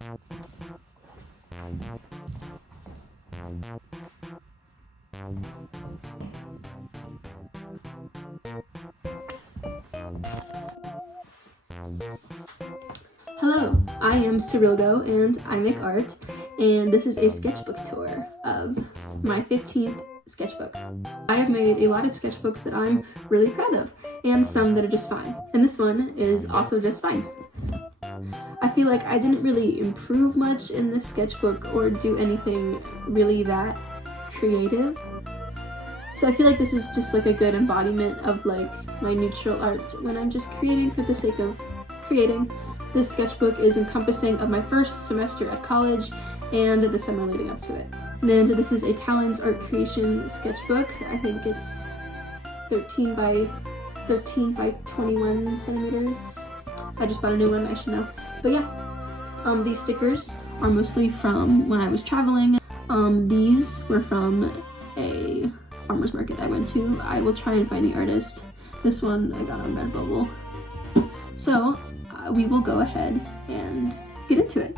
Hello, I am Cyrilgo and I make art, and this is a sketchbook tour of my 15th sketchbook. I have made a lot of sketchbooks that I'm really proud of, and some that are just fine, and this one is also just fine. I feel like I didn't really improve much in this sketchbook or do anything really that creative. So I feel like this is just like a good embodiment of like my neutral art when I'm just creating for the sake of creating. This sketchbook is encompassing of my first semester at college and the summer leading up to it. Then this is a Talon's Art Creation sketchbook. I think it's 13 by 21 centimeters. I just bought a new one, I should know. But yeah, these stickers are mostly from when I was traveling. These were from a farmer's market I went to. I will try and find the artist. This one I got on Redbubble. So we will go ahead and get into it.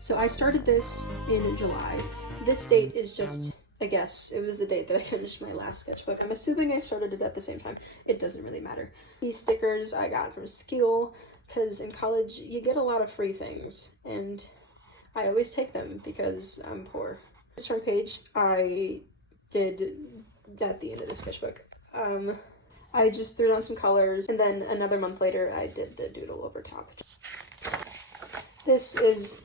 So I started this in July. This date is just a guess. It was the date that I finished my last sketchbook. I'm assuming I started it at the same time. It doesn't really matter. These stickers I got from Skill, because in college you get a lot of free things, and I always take them because I'm poor. This front page I did at the end of the sketchbook. I just threw on some colors, and then another month later I did the doodle over top. This is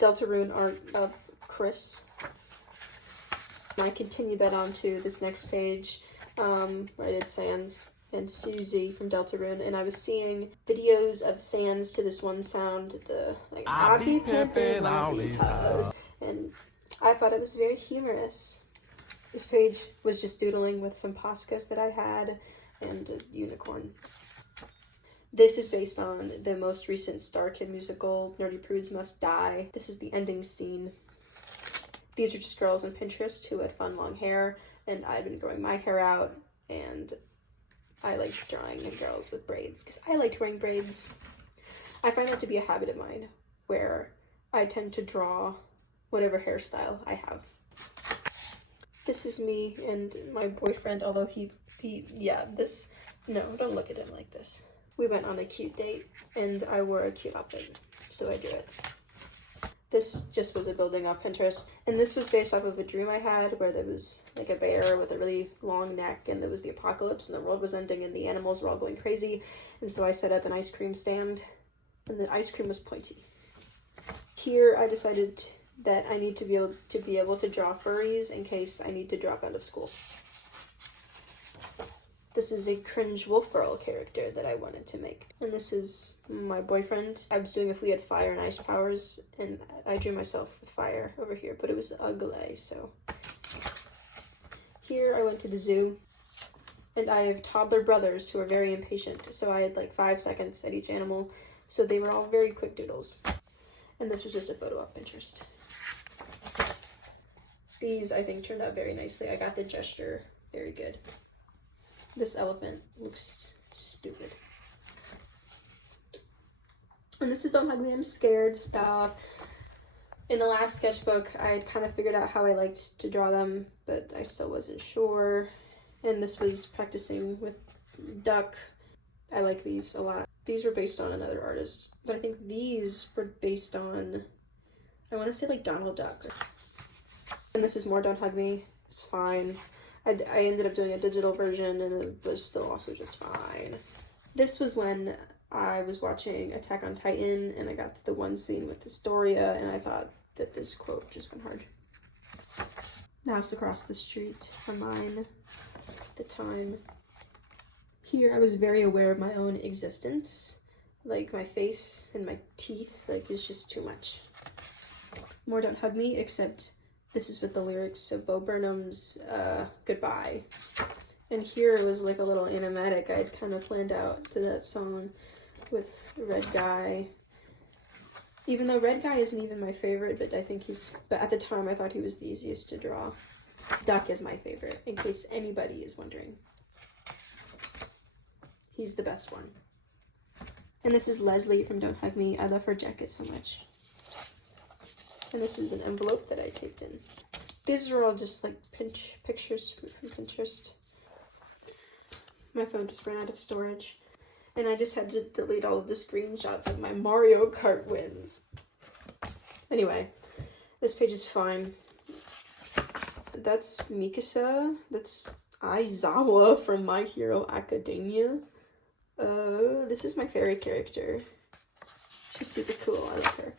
Deltarune art of Chris. I continued that onto this next page, where I did Sans and Susie from Deltarune, and I was seeing videos of Sans to this one sound, the like I be pimping all these hoes, and I thought it was very humorous. This page was just doodling with some Poscas that I had and a unicorn. This is based on the most recent Star Kid musical, Nerdy Prudes Must Die. This is the ending scene. These are just girls on Pinterest who had fun long hair, and I'd been growing my hair out, and I liked drawing girls with braids because I liked wearing braids. I find that to be a habit of mine where I tend to draw whatever hairstyle I have. This is me and my boyfriend, although no, don't look at him like this. We went on a cute date, and I wore a cute outfit, so I drew it. This just was a building off Pinterest, and this was based off of a dream I had where there was like a bear with a really long neck, and there was the apocalypse, and the world was ending, and the animals were all going crazy, and so I set up an ice cream stand, and the ice cream was pointy. Here I decided that I need to be able to draw furries in case I need to drop out of school. This is a cringe wolf girl character that I wanted to make. And this is my boyfriend. I was doing if we had fire and ice powers, and I drew myself with fire over here, but it was ugly, so. Here I went to the zoo, and I have toddler brothers who are very impatient, so I had like 5 seconds at each animal, so they were all very quick doodles. And this was just a photo off Pinterest. These, I think, turned out very nicely. I got the gesture very good. This elephant looks stupid. And this is Don't Hug Me, I'm Scared stuff. In the last sketchbook, I had kind of figured out how I liked to draw them, but I still wasn't sure. And this was practicing with duck. I like these a lot. These were based on another artist, but I think these were based on, I want to say like Donald Duck. And this is more Don't Hug Me. It's fine. I ended up doing a digital version, and it was still also just fine. This was when I was watching Attack on Titan, and I got to the one scene with Historia, and I thought that this quote just went hard. The house across the street from mine at the time. Here I was very aware of my own existence. Like my face and my teeth, like it's just too much. More Don't Hug Me, except this is with the lyrics of Bo Burnham's Goodbye. And here it was like a little animatic I'd kind of planned out to that song with Red Guy. Even though Red Guy isn't even my favorite, but at the time I thought he was the easiest to draw. Duck is my favorite, in case anybody is wondering. He's the best one. And this is Leslie from Don't Hug Me. I love her jacket so much. And this is an envelope that I taped in. These are all just like pictures from Pinterest. My phone just ran out of storage. And I just had to delete all of the screenshots of my Mario Kart wins. Anyway, this page is fine. That's Mikasa. That's Aizawa from My Hero Academia. This is my fairy character. She's super cool. I like her.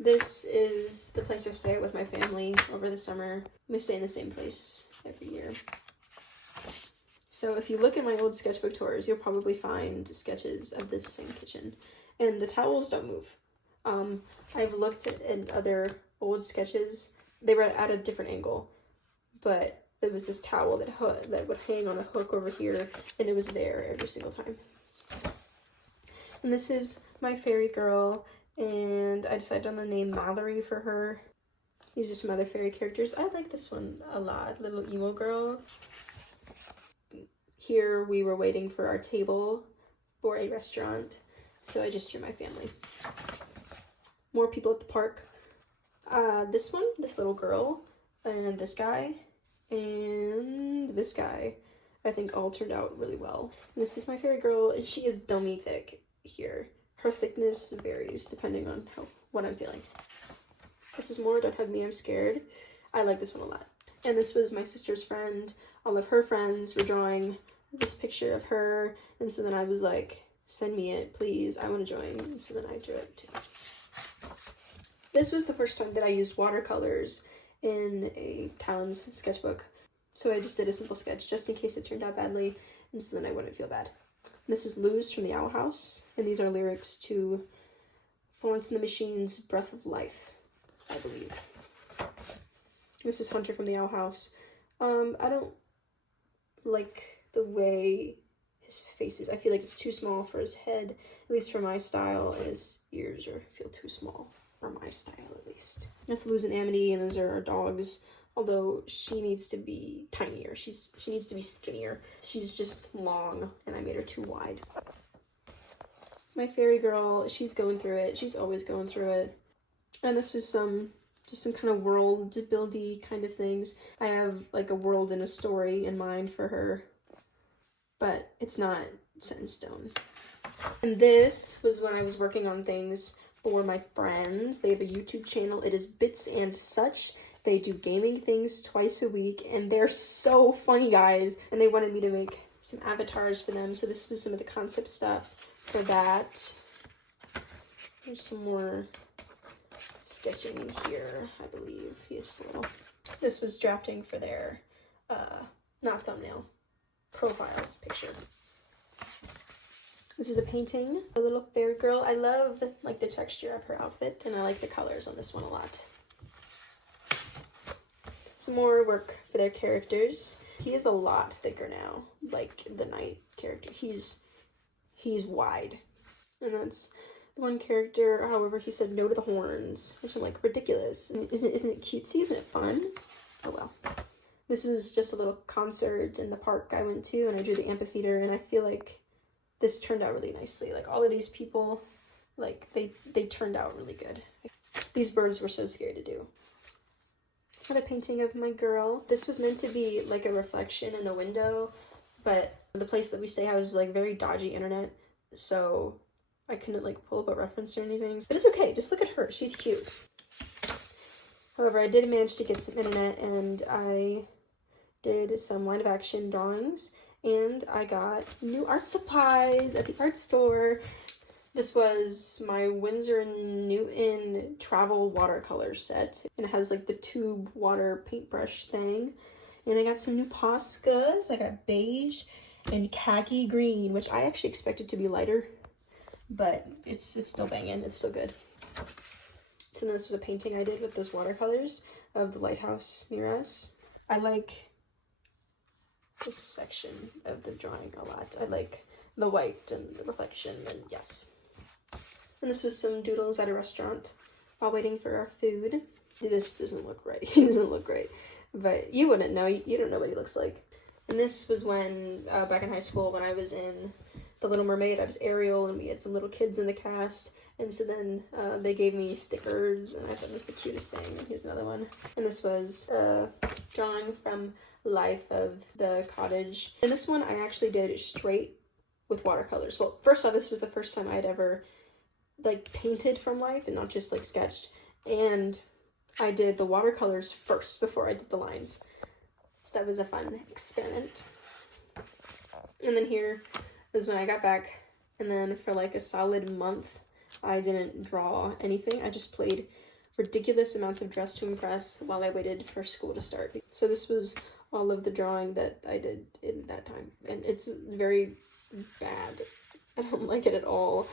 This is the place I stay at with my family over the summer. We stay in the same place every year. So if you look at my old sketchbook tours, you'll probably find sketches of this same kitchen. And the towels don't move. I've looked at other old sketches. They were at a different angle. But there was this towel that would hang on a hook over here, and it was there every single time. And this is my fairy girl, and I decided on the name Mallory for her. These are some other fairy characters. I like this one a lot, little emo girl. Here we were waiting for our table for a restaurant, so I just drew my family. More people at the park. This one, this little girl, and this guy, and this guy, I think all turned out really well. And this is my fairy girl, and she is dummy thick here. Her thickness varies depending on what I'm feeling. This is more Don't Hug Me, I'm Scared. I like this one a lot. And this was my sister's friend. All of her friends were drawing this picture of her, and so then I was like, send me it, please, I want to join. And so then I drew it too. This was the first time that I used watercolors in a Talon's sketchbook. So I just did a simple sketch just in case it turned out badly, and so then I wouldn't feel bad. This is Luz from the Owl House, and these are lyrics to Florence and the Machine's Breath of Life, I believe. This is Hunter from the Owl House. I don't like the way his face is. I feel like it's too small for his head, at least for my style, and his ears feel too small for my style, at least. That's Luz and Amity, and those are our dogs, although she needs to be tinier. She needs to be skinnier. She's just long, and I made her too wide. My fairy girl, she's going through it. She's always going through it. And this is just some kind of world buildy kind of things. I have like a world and a story in mind for her, but it's not set in stone. And this was when I was working on things for my friends. They have a YouTube channel. It is Bits and Such. They do gaming things twice a week, and they're so funny, guys. And they wanted me to make some avatars for them, so this was some of the concept stuff for that. There's some more sketching in here, I believe. Yeah, just a little. This was drafting for their, not thumbnail, profile picture. This is a painting, a little fairy girl. I love like the texture of her outfit, and I like the colors on this one a lot. Some more work for their characters. He is a lot thicker now, like the Knight character. He's wide, and that's one character. However, he said no to the horns, which I'm like, ridiculous. And isn't it cutesy? Isn't it fun? Oh well. This was just a little concert in the park I went to, and I drew the amphitheater, and I feel like this turned out really nicely. Like all of these people, like they turned out really good. These birds were so scary to do. Another painting of my girl. This was meant to be like a reflection in the window, but the place that we stay has like very dodgy internet, so I couldn't like pull up a reference or anything. But it's okay, just look at her, she's cute. However, I did manage to get some internet, and I did some line of action drawings, and I got new art supplies at the art store. This was my Winsor & Newton travel watercolor set, and it has like the tube water paintbrush thing. And I got some new Poscas. I got beige and khaki green, which I actually expected to be lighter, but it's still banging. It's still good. So then this was a painting I did with those watercolors of the lighthouse near us. I like this section of the drawing a lot. I like the white and the reflection, and yes. And this was some doodles at a restaurant while waiting for our food. This doesn't look right. He doesn't look right. But you wouldn't know. You don't know what he looks like. And this was when, back in high school, when I was in The Little Mermaid, I was Ariel, and we had some little kids in the cast. And so then they gave me stickers, and I thought it was the cutest thing. And here's another one. And this was a drawing from Life of the Cottage. And this one I actually did straight with watercolors. Well, first off, this was the first time I'd ever like painted from life and not just like sketched. And I did the watercolors first before I did the lines. So that was a fun experiment. And then here was when I got back, and then for like a solid month, I didn't draw anything. I just played ridiculous amounts of Dress to Impress while I waited for school to start. So this was all of the drawing that I did in that time. And it's very bad. I don't like it at all.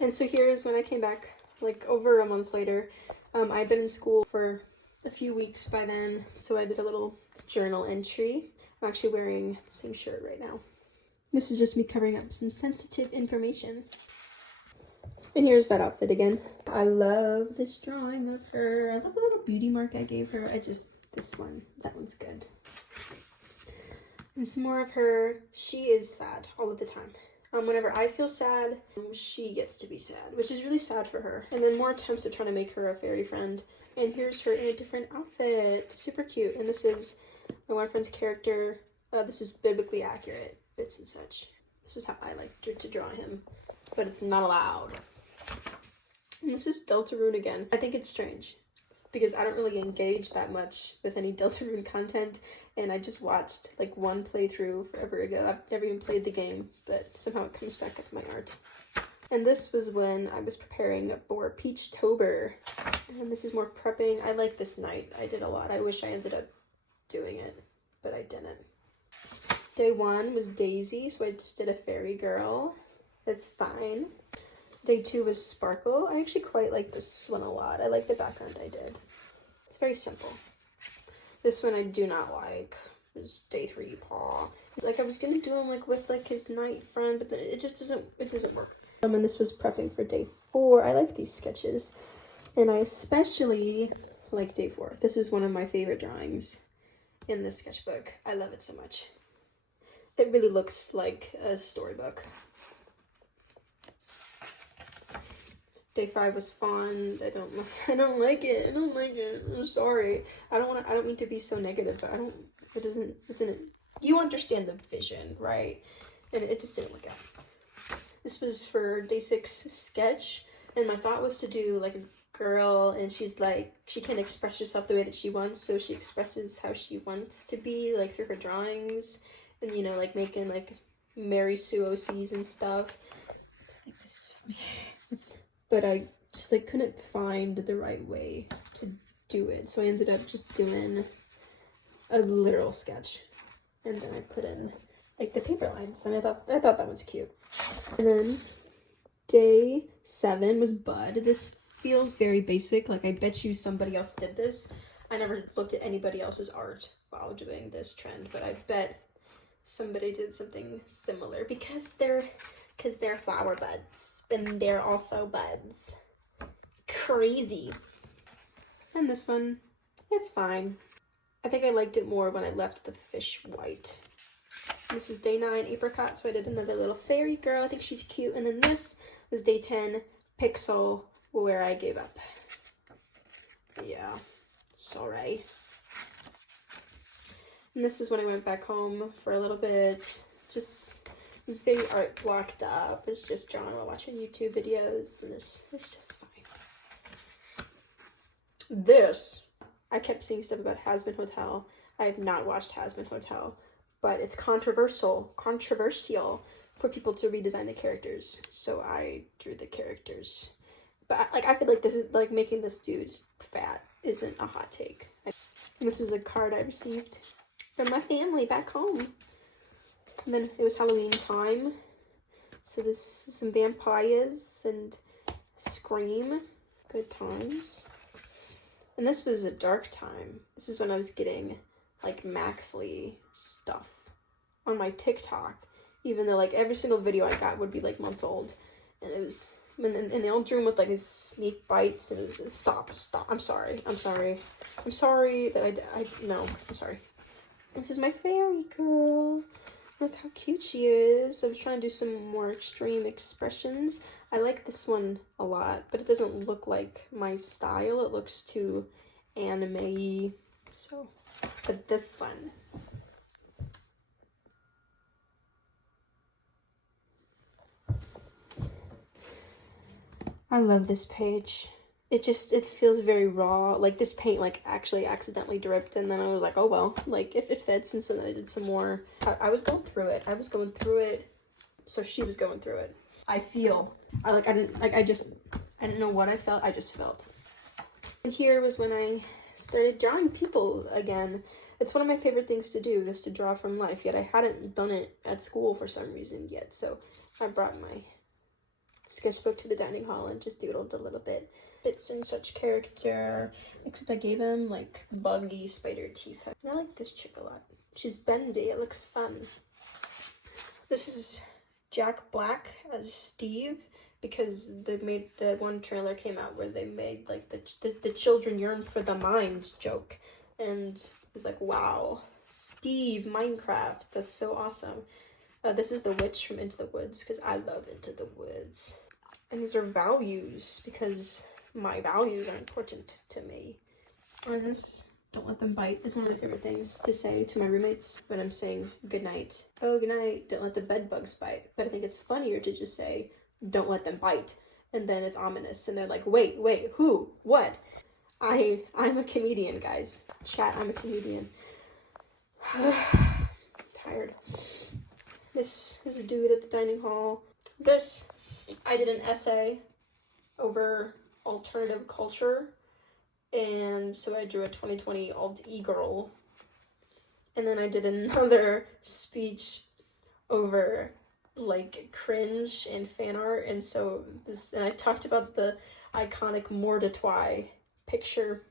And so here's when I came back, like over a month later. I'd been in school for a few weeks by then, so I did a little journal entry. I'm actually wearing the same shirt right now. This is just me covering up some sensitive information. And here's that outfit again. I love this drawing of her. I love the little beauty mark I gave her. This one, that one's good. And some more of her. She is sad all of the time. Whenever I feel sad, she gets to be sad, which is really sad for her. And then more attempts at trying to make her a fairy friend. And here's her in a different outfit. Super cute. And this is my one friend's character. This is biblically accurate bits and such. This is how I like to draw him, but it's not allowed. And this is Deltarune again. I think it's strange because I don't really engage that much with any Deltarune content, and I just watched like one playthrough forever ago. I've never even played the game, but somehow it comes back up in my art. And this was when I was preparing for Peachtober, and this is more prepping. I like this night. I did a lot. I wish I ended up doing it, but I didn't. Day one was Daisy, so I just did a fairy girl. That's fine. Day two was Sparkle. I actually quite like this one a lot. I like the background I did. It's very simple. This one I do not like. It was day three, Paw. Like I was gonna do him like with like his knight friend, but then it just doesn't work. And this was prepping for day four. I like these sketches, and I especially like day four. This is one of my favorite drawings in this sketchbook. I love it so much. It really looks like a storybook. Day five was fun. I don't like it. I don't like it. I'm sorry. I don't mean to be so negative, but it didn't. You understand the vision, right? And it just didn't work out. This was for day six sketch, and my thought was to do like a girl, and she's like, she can't express herself the way that she wants, so she expresses how she wants to be, like through her drawings, and you know, like making like Mary Sue OCs and stuff. I think this is for me. But I just like couldn't find the right way to do it, so I ended up just doing a literal sketch, and then I put in like the paper lines, and I thought that was cute. And then day 7 was Bud. This feels very basic. Like I bet you somebody else did this. I never looked at anybody else's art while doing this trend, but I bet somebody did something similar because they're flower buds, and they're also buds. Crazy. And this one, it's fine. I think I liked it more when I left the fish white. This is day 9, Apricot, so I did another little fairy girl. I think she's cute. And then this was day 10, Pixel, where I gave up. Yeah, sorry. And this is when I went back home for a little bit. Just, this very art blocked up. It's just John while watching YouTube videos, and it's just fine. This, I kept seeing stuff about Hasbin Hotel. I have not watched Hasbin Hotel, but it's controversial for people to redesign the characters. So I drew the characters. But I feel like this is like making this dude fat isn't a hot take. And this was a card I received from my family back home. And then it was Halloween time. So this is some vampires and Scream. Good times. And this was a dark time. This is when I was getting like Maxley stuff on my TikTok. Even though like every single video I got would be like months old. And it was, and they all drew him with like these sneak bites, and it was, stop. I'm sorry that no, I'm sorry. This is my fairy girl. Look how cute she is. I was trying to do some more extreme expressions. I like this one a lot, but it doesn't look like my style. It looks too anime-y. So, but this one. I love this page. It feels very raw. Like this paint like actually accidentally dripped, and then I was like, oh well, like if it fits. And so then I did some more. I was going through it. I was going through it. So she was going through it. I didn't know what I felt. I just felt. And here was when I started drawing people again. It's one of my favorite things to do, is to draw from life, yet I hadn't done it at school for some reason yet. So I brought my sketchbook to the dining hall and just doodled a little bit. Bits and such character, except I gave him like buggy spider teeth. And I like this chick a lot. She's bendy, it looks fun. This is Jack Black as Steve, because they made the one trailer came out where they made like the children yearn for the mind joke, and it was like, wow, Steve Minecraft, that's so awesome. This is the witch from Into the Woods, because I love Into the Woods. And these are values, because my values are important to me. And this, don't let them bite, is one of my favorite things to say to my roommates when I'm saying goodnight. Oh, good night, don't let the bed bugs bite. But I think it's funnier to just say, don't let them bite. And then it's ominous, and they're like, wait, who? What? I'm a comedian, guys. Chat, I'm a comedian. Tired. This is a dude at the dining hall. This, I did an essay over alternative culture, and so I drew a 2020 alt e-girl. And then I did another speech over like cringe and fan art, and so this, and I talked about the iconic Mordetwai picture.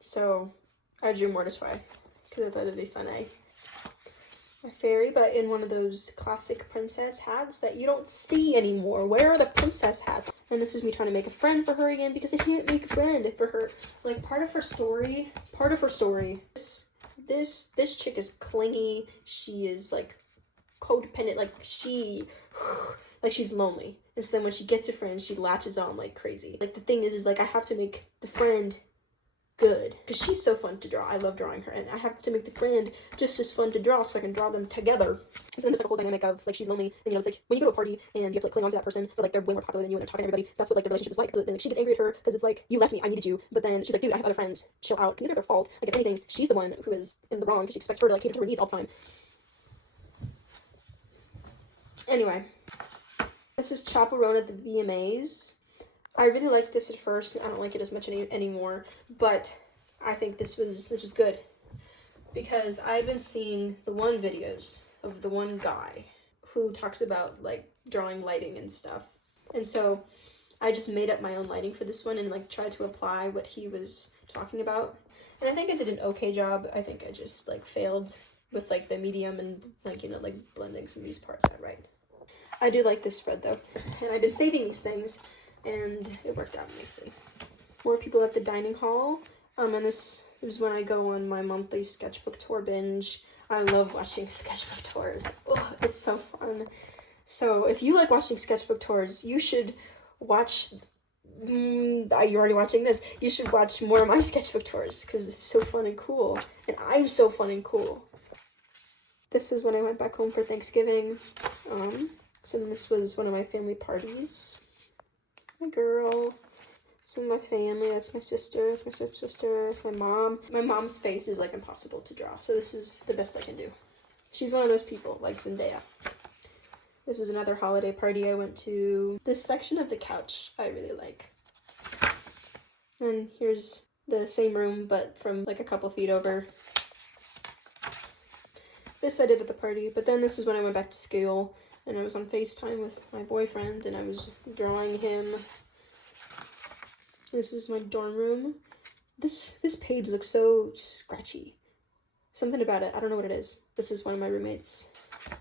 So I drew Mordetwai because I thought it'd be funny. A fairy, but in one of those classic princess hats that you don't see anymore. Where are the princess hats? And this is me trying to make a friend for her again, because I can't make a friend for her. Like part of her story. This chick is clingy. She is like codependent. Like she's lonely. And so then when she gets a friend, she latches on like crazy. Like the thing is like I have to make the friend good, because she's so fun to draw. I love drawing her, and I have to make the friend just as fun to draw so I can draw them together. So then there's like a whole dynamic of like she's lonely, and you know, it's like when you go to a party and you have to like cling on to that person, but like they're way more popular than you and they're talking to everybody. That's what like the relationship is like. Then like, she gets angry at her because it's like, you left me, I needed you. But then she's like, dude, I have other friends, chill out. Neither their fault. Like if anything, she's the one who is in the wrong because she expects her to like cater to her needs all the time. Anyway, this is Chaperone at the VMAs. I really liked this at first. I don't like it as much anymore, but I think this was good, because I've been seeing the one videos of the one guy who talks about like drawing lighting and stuff, and so I just made up my own lighting for this one and like tried to apply what he was talking about, and I think I did an okay job. I think I just like failed with like the medium and like, you know, like blending some of these parts out right. I do like this spread though, and I've been saving these things and it worked out nicely. More people at the dining hall. And this is when I go on my monthly sketchbook tour binge. I love watching sketchbook tours. Oh, it's so fun. So if you like watching sketchbook tours, you should watch, you're already watching this, you should watch more of my sketchbook tours, because it's so fun and cool. And I'm so fun and cool. This was when I went back home for Thanksgiving. So then this was one of my family parties. My girl. Some of my family, that's my sister, that's my stepsister, that's my mom. My mom's face is like impossible to draw, so this is the best I can do. She's one of those people, like Zendaya. This is another holiday party I went to. This section of the couch I really like. And here's the same room, but from like a couple feet over. This I did at the party, but then this was when I went back to school, and I was on FaceTime with my boyfriend, and I was drawing him. This is my dorm room. This page looks so scratchy. Something about it, I don't know what it is. This is one of my roommates.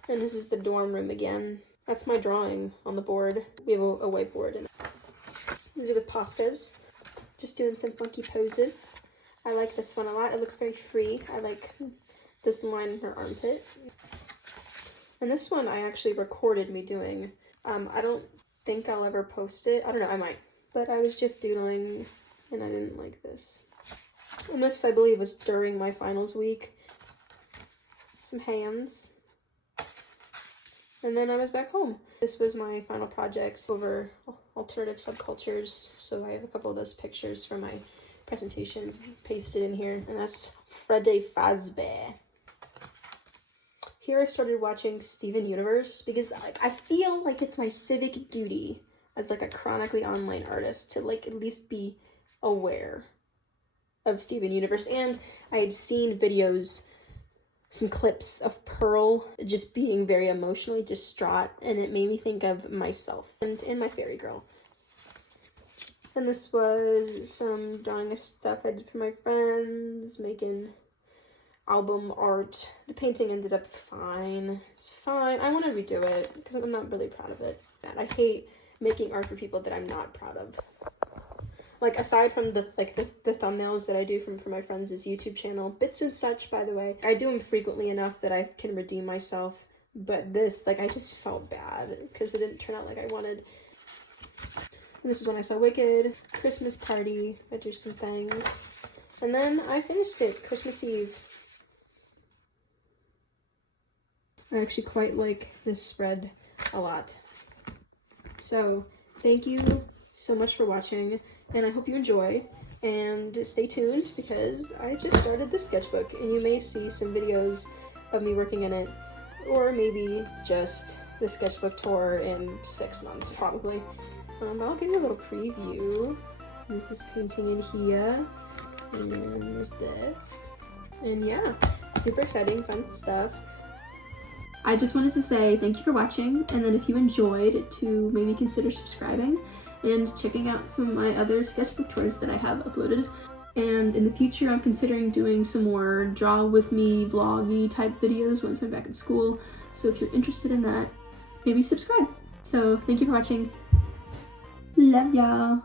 And this is the dorm room again. That's my drawing on the board. We have a whiteboard. And these are with Poscas. Just doing some funky poses. I like this one a lot. It looks very free. I like this line in her armpit. And this one I actually recorded me doing. I don't think I'll ever post it. I don't know, I might. But I was just doodling and I didn't like this. And this, I believe, was during my finals week. Some hands. And then I was back home. This was my final project over alternative subcultures. So I have a couple of those pictures from my presentation pasted in here. And that's Freddy Fazbear. Here I started watching Steven Universe because I feel like it's my civic duty as like a chronically online artist to like at least be aware of Steven Universe. And I had seen videos, some clips of Pearl just being very emotionally distraught, and it made me think of myself and my fairy girl. And this was some drawing of stuff I did for my friends, making album art. The painting ended up fine. It's fine. I want to redo it because I'm not really proud of it. And I hate making art for people that I'm not proud of. Like, aside from the thumbnails that I do for my friends' YouTube channel, Bits and Such, by the way, I do them frequently enough that I can redeem myself. But this, like, I just felt bad because it didn't turn out like I wanted. And this is when I saw Wicked, Christmas Party. I drew some things. And then I finished it Christmas Eve. I actually quite like this spread a lot. So, thank you so much for watching, and I hope you enjoy, and stay tuned because I just started this sketchbook, and you may see some videos of me working in it, or maybe just the sketchbook tour in 6 months, probably. I'll give you a little preview. There's this painting in here, and then there's this, and yeah, super exciting, fun stuff. I just wanted to say thank you for watching, and then if you enjoyed, to maybe consider subscribing and checking out some of my other sketchbook tours that I have uploaded. And in the future, I'm considering doing some more draw with me, vloggy type videos once I'm back in school. So if you're interested in that, maybe subscribe. So thank you for watching. Love y'all.